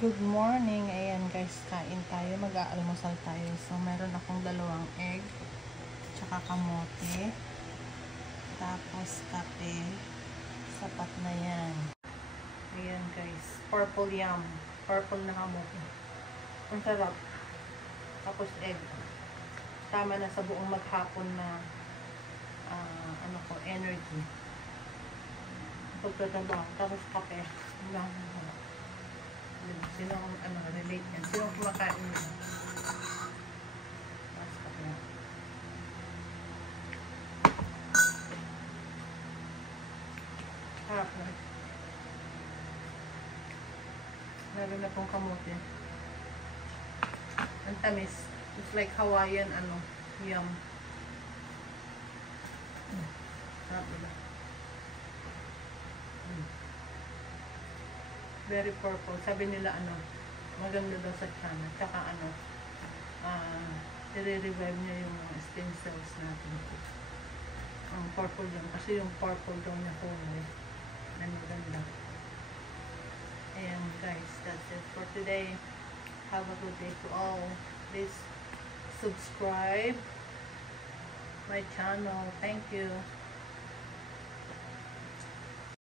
Good morning. Ayan guys, kain tayo. Mag-aalmusal tayo. So, meron akong 2 egg. Tsaka kamote. Tapos kape. Sapat na yan. Ayan guys. Purple yam. Purple na kamote. Ang sarap. Tapos egg. Tama na sa buong maghapon na energy. Pagkatabaw. Tapos kape. Sino relate yan? Sino kumakain nyo? Tapos kape. Harap na. Lalo na pong kamote. Ang tamis. It's like Hawaiian yum. Sarap nila. Very purple. Sabi nila maganda daw sa tiyan. Tsaka i-revive niya yung stem cells natin. Ang purple lang. Kasi yung purple daw niya kulay. Na maganda. Ayan guys, that's it for today. Have a good day to all. Please subscribe my channel. Thank you.